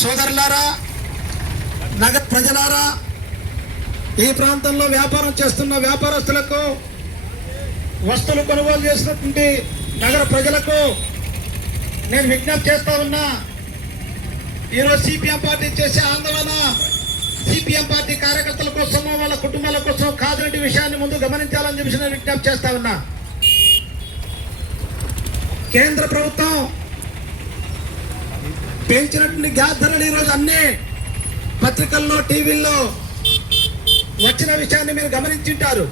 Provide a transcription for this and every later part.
సోదరులారా, నగర ప్రజలారా, ఈ ప్రాంతంలో వ్యాపారం చేస్తున్న వ్యాపారస్తులకు, వస్తువులు కొనుగోలు చేసినటువంటి నగర ప్రజలకు నేను విజ్ఞప్తి చేస్తా ఉన్నా. ఈరోజు సిపిఎం పార్టీ చేసే ఆందోళన సిపిఎం పార్టీ కార్యకర్తల కోసమో వాళ్ళ కుటుంబాల కోసం కాదనే విషయాన్ని ముందు గమనించాలని చెప్పి నేను విజ్ఞప్తి చేస్తా ఉన్నా. కేంద్ర ప్రభుత్వం పెంచినటువంటి గ్యాస్ ధరలు ఈరోజు అన్ని పత్రికల్లో, టీవీల్లో వచ్చిన విషయాన్ని మీరు గమనించుంటారు.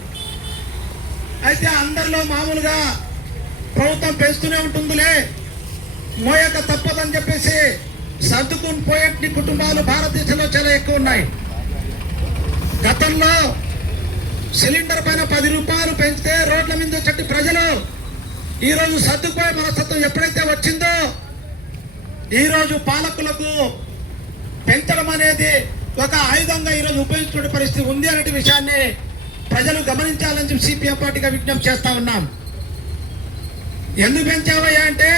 అయితే అందరిలో మామూలుగా ప్రభుత్వం పెంచుతూనే ఉంటుందిలే, మోయక తప్పదని చెప్పేసి సర్దుకుని పోయేటి కుటుంబాలు భారతదేశంలో చాలా ఎక్కువ ఉన్నాయి. గతంలో సిలిండర్ పైన 10 రూపాయలు పెంచితే రోడ్ల మీద వచ్చే ప్రజలు ఈరోజు సర్దుకుపోయే మనస్తత్వం ఎప్పుడైతే వచ్చిందో, ఈరోజు పాలకులకు పెంచడం అనేది ఒక ఆయుధంగా ఈరోజు ఉపయోగించుకునే పరిస్థితి ఉంది అనే విషయాన్ని ప్రజలు గమనించాలని చెప్పి సిపిఎం పార్టీగా విజ్ఞప్తి చేస్తా ఉన్నాం. ఎందుకు పెంచావయ్యా అంటే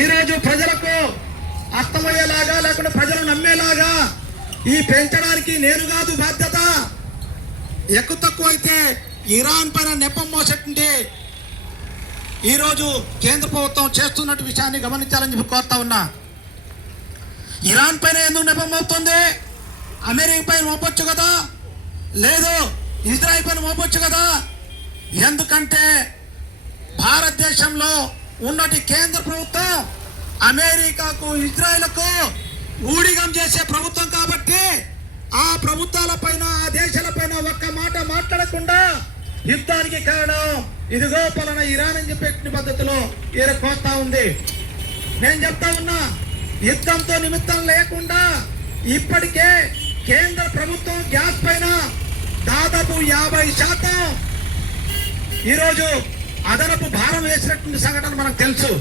ఈరోజు ప్రజలకు అర్థమయ్యేలాగా, లేకుంటే ప్రజలు నమ్మేలాగా ఈ పెంచడానికి నేను కాదు బాధ్యత, ఎక్కువ తక్కువ అయితే ఇరాన్ పైన నెపం మోసేటువంటి ఈరోజు కేంద్ర ప్రభుత్వం చేస్తున్నట్టు విషయాన్ని గమనించాలని చెప్పి కోరుతా ఉన్నా. ఇరాన్ పైన ఎందుకు నెపం మోపుతుంది? అమెరికా పైన మోపొచ్చు కదా, లేదు ఇజ్రాయిల్ పైన మోపొచ్చు కదా. ఎందుకంటే భారతదేశంలో ఉన్నటి కేంద్ర ప్రభుత్వం అమెరికాకు, ఇజ్రాయిల్కు ఊడిగం చేసే ప్రభుత్వం కాబట్టి ఆ ప్రభుత్వాల పైన, ఆ దేశాల పైన ఒక్క మాట మాట్లాడకుండా యుద్ధానికి కారణం ఇదిగో పలానా ఇరాన్ అని చెప్పే పద్ధతిలో కోస్తా ఉంది. నేను చెప్తా ఉన్నా, యుద్ధంతో నిమిత్తం లేకుండా ఇప్పటికే కేంద్ర ప్రభుత్వం గ్యాస్ పైన దాదాపు 50% ఈరోజు అదనపు భారం వేసినటువంటి సంఘటన మనకు తెలుసు.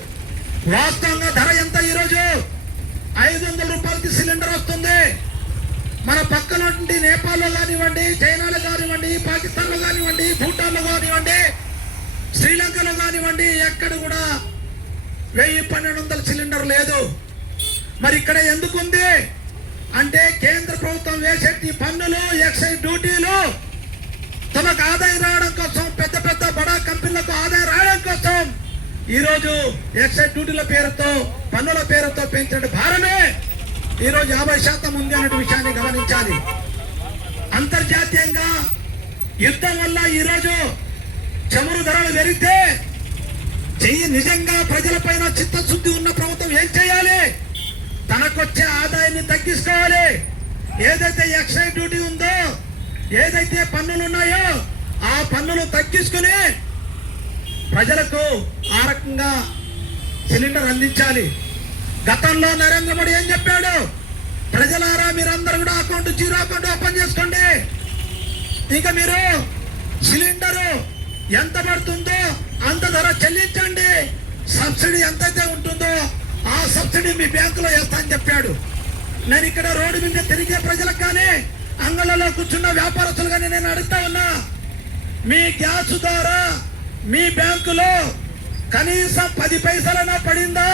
వాస్తవంగా ధర ఎంత? ఈరోజు 500 రూపాయలకి సిలిండర్ వస్తుంది. మన పక్కన నేపాల్లో కానివ్వండి, చైనాలో కానివ్వండి, పాకిస్తాన్లో కానివ్వండి, భూటాన్లో కానివ్వండి, శ్రీలంకలో కానివ్వండి, ఎక్కడ కూడా 1000-1200 సిలిండర్ లేదు. మరి ఇక్కడ ఎందుకుంది అంటే కేంద్ర ప్రభుత్వం వేసే పన్నులు, ఎక్సైజ్ డ్యూటీలు తమకు ఆదాయం రావడం కోసం, పెద్ద పెద్ద బడా కంపెనీలకు ఆదాయం రావడం కోసం ఈరోజు ఎక్సైజ్ డ్యూటీల పేరుతో, పన్నుల పేరుతో పెంచిన భారమే ఈరోజు 50% ఉంది అనే విషయాన్ని గమనించాలి. అంతర్జాతీయంగా యుద్ధం వల్ల ఈరోజు చమురు ధరలు పెరిగితే నిజంగా ప్రజలపైన చిత్తశుద్ధి ఉన్న ప్రభుత్వం ఏం చేయాలి? తనకొచ్చే ఆదాయాన్ని తగ్గించుకోవాలి. ఏదైతే ఎక్సైజ్ డ్యూటీ ఉందో, ఏదైతే పన్నులు ఉన్నాయో ఆ పన్నులు తగ్గించుకుని ప్రజలకు ఆ రకంగా సిలిండర్ అందించాలి. గతంలో నరేంద్ర మోడీ ఏం చెప్పాడు? ప్రజలారా మీరందరూ కూడా జీరో అకౌంట్ ఓపెన్ చేసుకోండి, ఇంకా మీరు సిలిండరు ఎంత పడుతుందో అంత ధర చెల్లించండి, సబ్సిడీ ఎంతైతే ఉంటుందో ఆ సబ్సిడీ మీ బ్యాంకులో వేస్తా అని చెప్పాడు. నేను ఇక్కడ రోడ్డు మీద తిరిగే ప్రజలకు కానీ, అంగళ్ళలో కూర్చున్న వ్యాపారస్తులు కానీ నేను అడుగుతా ఉన్నా, మీ గ్యాస్ ద్వారా మీ బ్యాంకులో కనీసం 10 పైసలైనా పడిందా?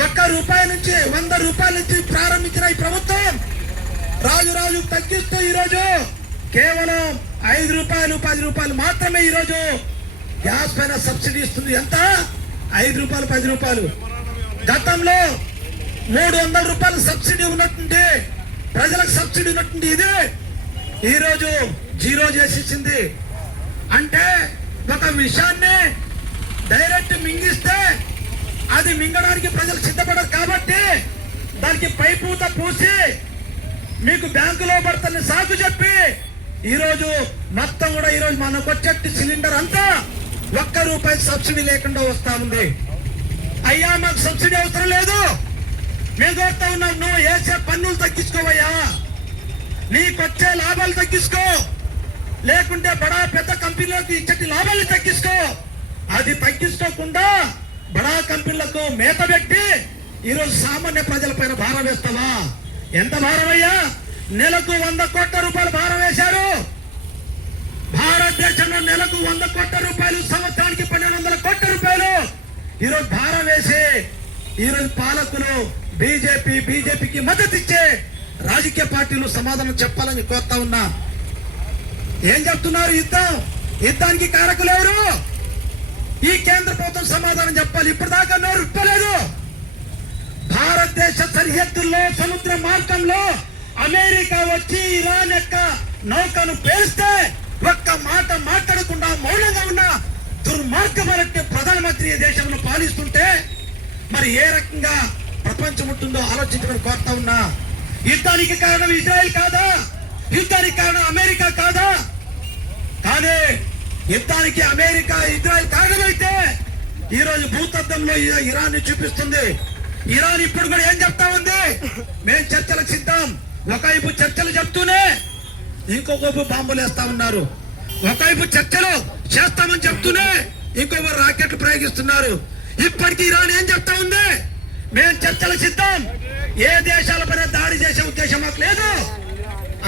₹1 నుంచి 100 రూపాయల నుంచి ప్రారంభించిన ఈ ప్రభుత్వం రాజు తగ్గిస్తూ ఈరోజు కేవలం ₹5, ₹10 మాత్రమే ఈరోజు గ్యాస్ పైన సబ్సిడీ ఇస్తుంది. ఎంత? ₹5, ₹10. గతంలో ₹300 సబ్సిడీ ఉన్నట్టుండి, ప్రజలకు సబ్సిడీ ఉన్నట్టుండి ఇది ఈరోజు జీరో చేసేసింది. అంటే ఒక విషయాన్ని డైరెక్ట్ మింగిస్తే అది మింగడానికి ప్రజలు సిద్ధపడరు కాబట్టి దానికి పైపూత పూసి మీకు బ్యాంకులో పడుతున్న సాకు చెప్పి ఈరోజు మొత్తం కూడా ఈరోజు మనకు వచ్చే సిలిండర్ అంతా ₹1 సబ్సిడీ లేకుండా వస్తా ఉంది. అయ్యా మాకు సబ్సిడీ అవసరం లేదు, మేము కోరుతా ఉన్నాం, నువ్వు వేసే పన్నులు తగ్గించుకోవయ్యా, నీకొచ్చే లాభాలు తగ్గించుకో, లేకుంటే బడా పెద్ద కంపెనీలకు ఇచ్చే లాభాలు తగ్గించుకో. అది తగ్గించుకోకుండా బడా కంపెనీలకు మేత పెట్టి ఈరోజు సామాన్య ప్రజల పైన భారం వేస్తావా? ఎంత భారం అయ్యా? నెలకు ₹100 కోట్ల భారం వేశారు. భారతదేశంలో నెలకు ₹100 కోట్ల, సంవత్సరానికి ₹1200 కోట్ల ఈరోజు భారం వేసి ఈరోజు పాలకులు బీజేపీకి మద్దతు ఇచ్చే రాజకీయ పార్టీలు సమాధానం చెప్పాలని కోరుతా ఉన్నా. ఏం చెప్తున్నారు? యుద్ధానికి కారకులు ఎవరు? ఈ కేంద్ర ప్రభుత్వం సమాధానం చెప్పాలి. ఇప్పటిదాకా నోరు ఇప్పలేదు. భారతదేశ సరిహద్దుల్లో సముద్ర మార్గంలో అమెరికా వచ్చి ఇరాన్ యొక్క నౌకను పేలిస్తే ఒక్క మాట మాట్లాడకుండా మౌనంగా ఉన్న దుర్మార్గమైన ప్రధానమంత్రి ఈ దేశంలో పాలిస్తుంటే మరి ఏ రకంగా ప్రపంచం ఉంటుందో ఆలోచించమని కోరుతా ఉన్నా. యుద్ధానికి కారణం ఇజ్రాయెల్ కాదా? యుద్ధానికి కారణం అమెరికా కాదా? కానీ యుద్ధానికి అమెరికా ఇజ్రాయెల్ కారణమైతే ఈ రోజు భూతత్వంలో ఇరాన్ ని చూపిస్తుంది. ఇరాన్ ఇప్పుడు కూడా ఏం చెప్తా ఉంది? మేము చర్చలకు సిద్ధం. ఒకవైపు చర్చలు చెప్తూనే ఇంకొక వైపు బాంబులు వేస్తా ఉన్నారు. ఒకవైపు చర్చలు చేస్తామని చెప్తూనే ఇంకొక రాకెట్లు ప్రయోగిస్తున్నారు. ఇప్పటికీ ఇరాన్ ఏం చెప్తా ఉంది? మేము చర్చలకు సిద్ధం. ఏ దేశాలపైన దాడి చేసే ఉద్దేశం మాకు లేదు.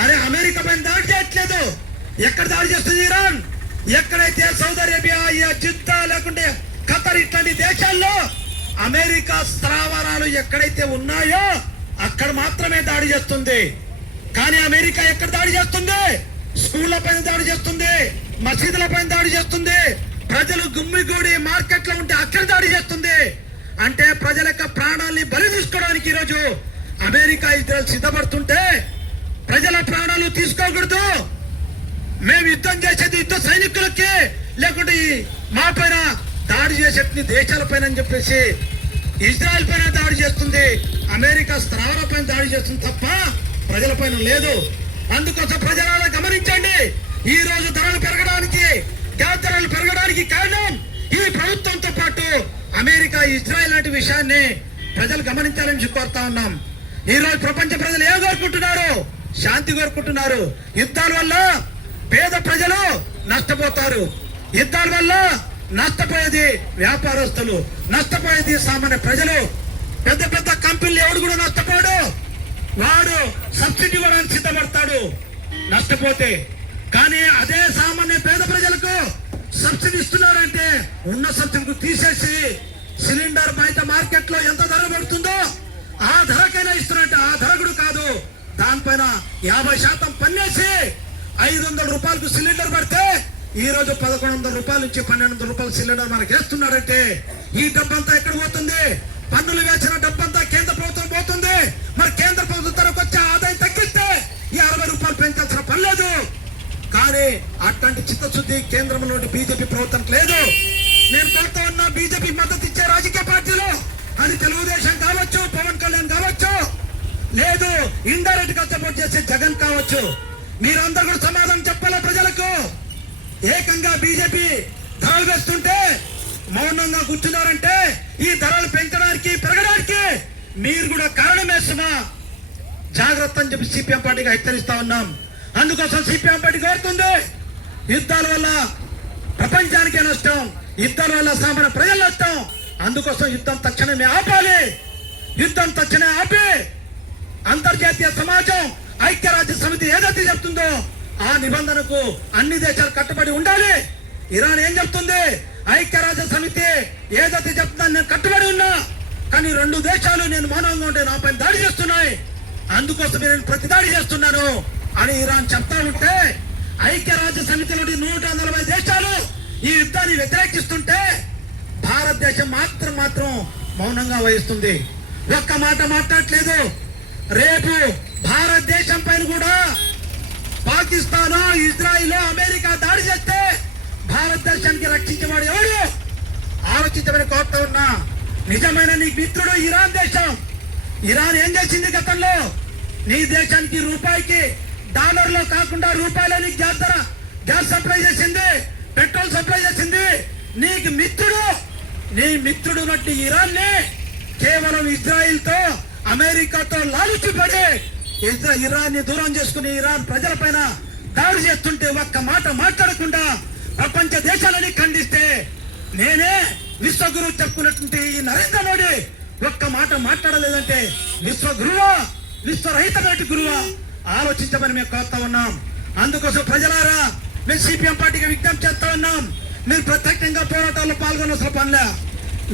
అరే అమెరికా పైన దాడి చేయట్లేదు. ఎక్కడ దాడి చేస్తుంది ఇరాన్? ఎక్కడైతే సౌదీ అరేబియా, జిద్దా లేకుంటే ఖతర్ ఇట్లాంటి దేశాల్లో అమెరికా స్థావరాలు ఎక్కడైతే ఉన్నాయో అక్కడ మాత్రమే దాడి చేస్తుంది. కానీ అమెరికా ఎక్కడ దాడి చేస్తుంది? స్కూళ్ల పైన దాడి చేస్తుంది, మసీదుల పైన దాడి చేస్తుంది, ప్రజలు గుమ్మిగూడి మార్కెట్లో ఉంటే అక్కడ దాడి చేస్తుంది. అంటే ప్రజల యొక్క ప్రాణాలని బలి తీసుకోవడానికి ఈరోజు అమెరికా ఇజ్రాయెల్ సిద్ధపడుతుంటే ప్రజల ప్రాణాలు తీసుకోకూడదు. మేము యుద్ధం చేసేది యుద్ధ సైనికులకి, లేకుంటే మా పైన దాడి చేసేది దేశాల పైన అని చెప్పేసి ఇజ్రాయెల్ పైన దాడి చేస్తుంది, అమెరికా స్థావరాల పైన దాడి చేస్తుంది తప్ప ప్రజల పైన లేదు. అందుకోసం ప్రజలను గమనించండి. ఈ రోజు ధరలు పెరగడానికి, గ్యాస్ ధరలు పెరగడానికి కారణం ఈ ప్రభుత్వంతో పాటు అమెరికా, ఇజ్రాయెల్ లాంటి విషయాన్ని ప్రజలు గమనించాలని కోరుతా ఉన్నాం. ఈ రోజు ప్రపంచ ప్రజలు ఏం కోరుకుంటున్నారు? శాంతి కోరుకుంటున్నారు. యుద్ధాల వల్ల పేద ప్రజలు నష్టపోతారు. యుద్ధాల వల్ల నష్టపోయేది వ్యాపారస్తులు, నష్టపోయేది సామాన్య ప్రజలు. పెద్ద పెద్ద కంపెనీలు ఎవడు కూడా నష్టపోడు. వాడు సబ్సిడీ ఇవ్వడానికి సిద్ధపడతాడు నష్టపోతే. కానీ అదే సామాన్య పేద ప్రజలకు సబ్సిడీ ఇస్తున్నారంటే ఉన్న సబ్సిడీ తీసేసి సిలిండర్ బయట మార్కెట్ లో ఎంత ధర పడుతుందో ఆ ధరకైనా ఇస్తున్నట్టు. ఆ ధర కూడా కాదు, దానిపైన 50% పన్నేసి 500 రూపాయలకు సిలిండర్ పడితే ఈ రోజు 1100 రూపాయల నుంచి 1200 రూపాయల సిలిండర్ మనకు వేస్తున్నారంటే ఈ డబ్బంతా ఎక్కడ పోతుంది? పన్నులు వేసిన డబ్బంతా కేంద్ర ప్రభుత్వం పోతుంది. మరి కేంద్ర ప్రభుత్వం తరకు వచ్చే ఆదాయం తగ్గిస్తే ఈ 60 రూపాయలు పెంచాల్సిన పని లేదు. కానీ అట్లాంటి చిత్తశుద్ధి కేంద్రంలోని బీజేపీ ప్రభుత్వానికి లేదు. నేను కోరుతా ఉన్నా, బీజేపీ మద్దతు ఇచ్చే రాజకీయ పార్టీలు, అది తెలుగుదేశం కావచ్చు, పవన్ కళ్యాణ్ కావచ్చు, లేదు ఇండైరెక్ట్ గా సపోర్ట్ చేసే జగన్ కావచ్చు, మీరందరూ కూడా సమాధానం చెప్పాలా ప్రజలకు. ఏకంగా బీజేపీ ధరలు వేస్తుంటే మౌనంగా కూర్చున్నారంటే ఈ ధరలు పెంచడానికి, పెరగడానికి మీరు కూడా కారణమేస్తున్నా. జాగ్రత్త అని చెప్పి సిపిఎం పార్టీగా హెచ్చరిస్తా ఉన్నాం. అందుకోసం సిపిఎం పార్టీ కోరుతుంది, యుద్ధాల వల్ల ప్రపంచానికే నష్టం, యుద్ధాల వల్ల సామాన్య ప్రజలు నష్టం. అందుకోసం యుద్ధం తక్షణమే ఆపాలి. యుద్ధం తక్షణమే ఆపి అంతర్జాతీయ సమాజం, ఐక్యరాజ్య సమితి ఏదైతే చెప్తుందో ఆ నిబంధనకు అన్ని దేశాలు కట్టుబడి ఉండాలి. ఇరాన్ ఏం చెప్తుంది? ఐక్యరాజ్య సమితి ఏదైతే చెప్తుందో నేను కట్టుబడి ఉన్నా, కానీ 2 దేశాలు నేను మౌనంగా ఉంటే నా పైన దాడి చేస్తున్నాయి, అందుకోసం నేను ప్రతి దాడి చేస్తున్నాను అని ఇరాన్ చెప్తా ఉంటే, ఐక్యరాజ్య సమితి నుండి 140 దేశాలు ఈ యుద్ధాన్ని వ్యతిరేకిస్తుంటే భారతదేశం మాత్రం మౌనంగా వహిస్తుంది. ఒక్క మాట మాట్లాడట్లేదు. రేపు భారతదేశం పైన కూడా పాకిస్తాన్, ఇజ్రాయిల్, అమెరికా దాడి చేస్తే భారతదేశానికి రక్షించేవాడు ఎవరు? ఆలోచించమని కోరుతా ఉన్నా. నిజమైన నీ మిత్రుడు ఇరాన్ దేశం. ఇరాన్ ఏం చేసింది గతంలో? నీ దేశానికి రూపాయికి డాలర్లో కాకుండా రూపాయలు నీకు గ్యాస్ సప్లై చేసింది, పెట్రోల్ సప్లై చేసింది. నీకు మిత్రుడు, నీ మిత్రుడు బట్టి ఇరాన్ ని కేవలం ఇజ్రాయిల్ తో, అమెరికాతో లాలుచి పడి ఇరాన్ ని దూరం చేసుకుని ఇరాన్ ప్రజల పైన దాడి చేస్తుంటే ఒక్క మాట మాట్లాడకుండా ప్రపంచ దేశాలని ఖండిస్తే, నేనే విశ్వగురు చెప్పుకున్నటువంటి ఈ నరేంద్ర మోడీ ఒక్క మాట మాట్లాడలేదంటే విశ్వగురువా, విశ్వరహితమైన గురువా? ఆలోచించమని మేము కోరుతా ఉన్నాం. అందుకోసం ప్రజలారా, మేము సిపిఎం పార్టీకి విజ్ఞప్తి చేస్తా ఉన్నాం. మీరు ప్రత్యేకంగా పోరాటాల్లో పాల్గొనవలసిన పనిలే.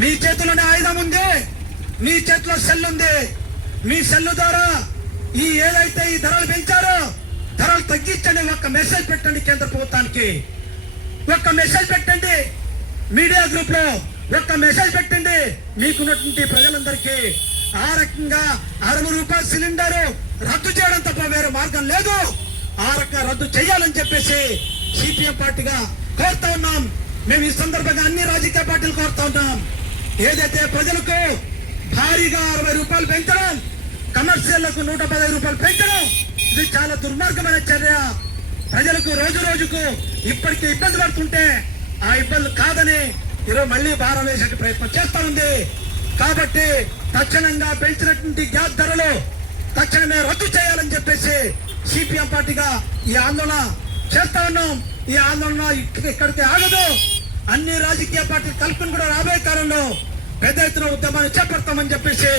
మీ చేతిలోనే ఆయుధం ఉంది, మీ చేతిలో సెల్ ఉంది. మీ సెల్ ద్వారా ఈ ఏదైతే ఈ ధరలు పెంచారో ధరలు తగ్గించండి. ఒక్క మెసేజ్ పెట్టండి కేంద్ర ప్రభుత్వానికి, ఒక్క మెసేజ్ పెట్టండి మీడియా గ్రూప్ లో, ఒక్క మెసేజ్ పెట్టండి మీకున్నటువంటి ప్రజలందరికీ. ఆ రకంగా 60 రూపాయల సిలిండర్ రద్దు చేయడం తప్ప వేరే మార్గం లేదు. ఆ రకంగా రద్దు చేయాలని చెప్పేసి సిపిఎం పార్టీగా కోరుతా ఉన్నాం. మేము ఈ సందర్భంగా అన్ని రాజకీయ పార్టీలు కోరుతా ఉన్నాం. ఏదైతే ప్రజలకు భారీగా 60 రూపాయలు పెంచడం, కమర్షియల్లకు 115 రూపాయలు పెంచడం, ఇది చాలా దుర్మార్గమైన చర్య. ప్రజలకు రోజు రోజుకు ఇప్పటికే ఇబ్బంది పడుతుంటే ఆ ఇబ్బందులు కాదని ఈరోజు మళ్ళీ భారం వేసే ప్రయత్నం చేస్తా ఉంది. కాబట్టి తక్షణంగా పెంచినటువంటి గ్యాస్ ధరలు తక్షణమే రద్దు చేయాలని చెప్పేసి సిపిఎం పార్టీగా ఈ ఆందోళన చేస్తా ఉన్నాం. ఈ ఆందోళన ఇక్కడికి ఆగదు. అన్ని రాజకీయ పార్టీలు కలుపుకొని కూడా రాబోయే కాలంలో పెద్ద ఎత్తున ఉద్యమాన్ని చేపడతామని చెప్పేసి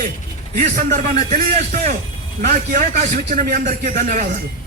ఈ సందర్భాన్ని తెలియజేస్తూ నాకు ఈ అవకాశం ఇచ్చిన మీ అందరికీ ధన్యవాదాలు.